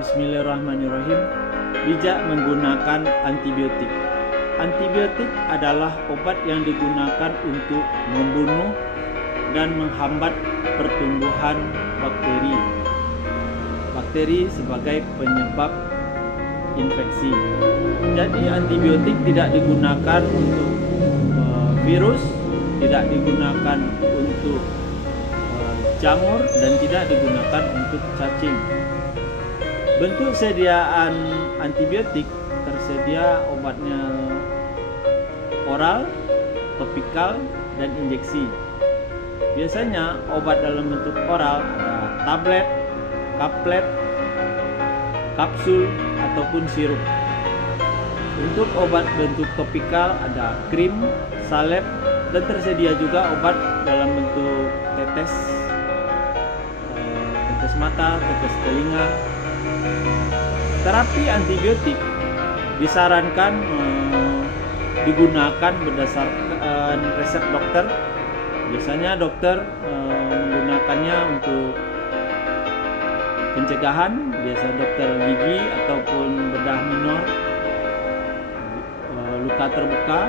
Bismillahirrahmanirrahim. Bijak menggunakan antibiotik. Antibiotik adalah obat yang digunakan untuk membunuh dan menghambat pertumbuhan bakteri. Bakteri sebagai penyebab infeksi. Jadi antibiotik tidak digunakan untuk virus, tidak digunakan untuk jamur, dan tidak digunakan untuk cacing. Bentuk sediaan antibiotik tersedia obatnya oral, topikal, dan injeksi. Biasanya obat dalam bentuk oral ada tablet, kaplet, kapsul, ataupun sirup. Untuk obat bentuk topikal ada krim, salep, dan tersedia juga obat dalam bentuk tetes, tetes mata, tetes telinga. Terapi antibiotik disarankan digunakan berdasarkan resep dokter. Biasanya dokter menggunakannya untuk pencegahan, biasa dokter gigi ataupun bedah minor, luka terbuka.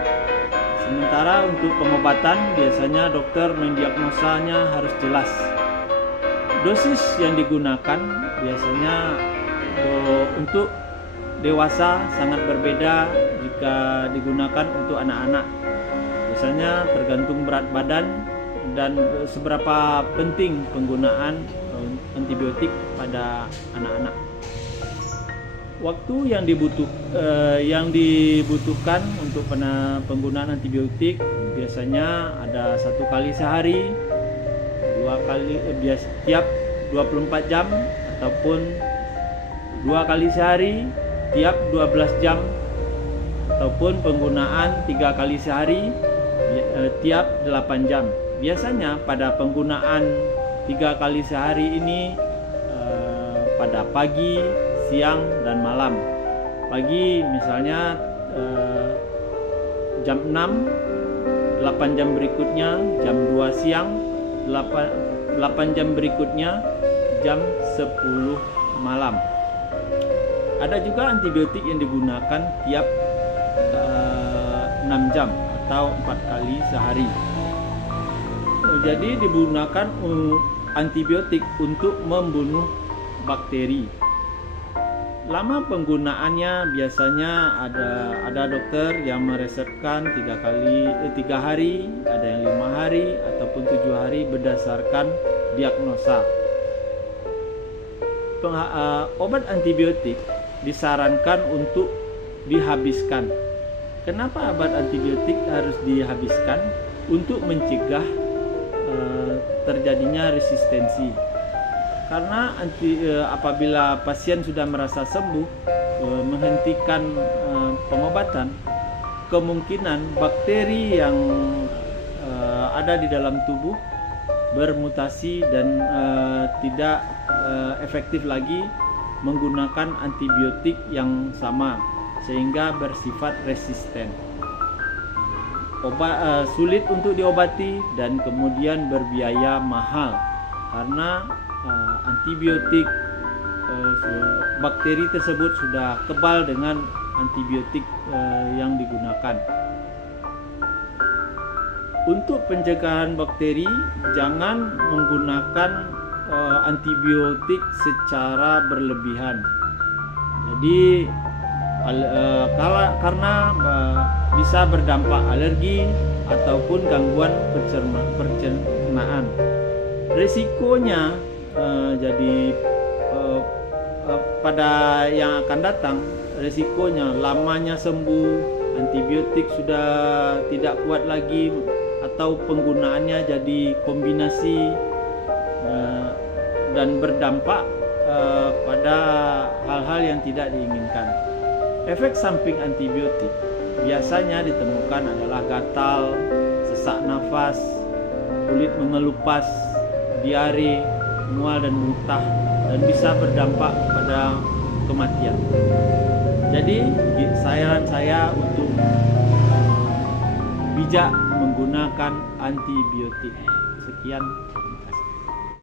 Sementara untuk pengobatan biasanya dokter mendiagnosanya harus jelas. Dosis yang digunakan biasanya untuk dewasa sangat berbeda jika digunakan untuk anak-anak. Biasanya tergantung berat badan dan seberapa penting penggunaan antibiotik pada anak-anak. Waktu yang dibutuhkan untuk penggunaan antibiotik biasanya ada 1 kali sehari, 2 kali tiap 24 jam, ataupun 2 kali sehari tiap 12 jam, ataupun penggunaan 3 kali sehari tiap 8 jam. Biasanya pada penggunaan 3 kali sehari ini pada pagi, siang, dan malam. Pagi misalnya jam 6, 8 jam berikutnya jam 2 siang, 8 jam berikutnya jam 10 malam. Ada juga antibiotik yang digunakan tiap 6 jam atau 4 kali sehari. Jadi digunakan antibiotik untuk membunuh bakteri. Lama penggunaannya biasanya ada dokter yang meresepkan 3 hari, ada yang 5 hari ataupun 7 hari berdasarkan diagnosa. Obat antibiotik disarankan untuk dihabiskan. Kenapa obat antibiotik harus dihabiskan? Untuk mencegah terjadinya resistensi. Karena apabila pasien sudah merasa sembuh, menghentikan pengobatan, kemungkinan bakteri yang ada di dalam tubuh bermutasi dan tidak efektif lagi menggunakan antibiotik yang sama, sehingga bersifat resisten. Sulit untuk diobati dan kemudian berbiaya mahal karena antibiotik bakteri tersebut sudah kebal dengan antibiotik yang digunakan. Untuk pencegahan bakteri, jangan menggunakan antibiotik secara berlebihan. Jadi karena bisa berdampak alergi ataupun gangguan pencernaan. Risikonya pada yang akan datang, risikonya lamanya sembuh, antibiotik sudah tidak kuat lagi, atau penggunaannya jadi kombinasi dan berdampak pada hal-hal yang tidak diinginkan. Efek samping antibiotik biasanya ditemukan adalah gatal, sesak nafas, kulit mengelupas, diare, mual dan muntah, dan bisa berdampak pada kematian. Jadi saran saya untuk bijak menggunakan antibiotik. Sekian.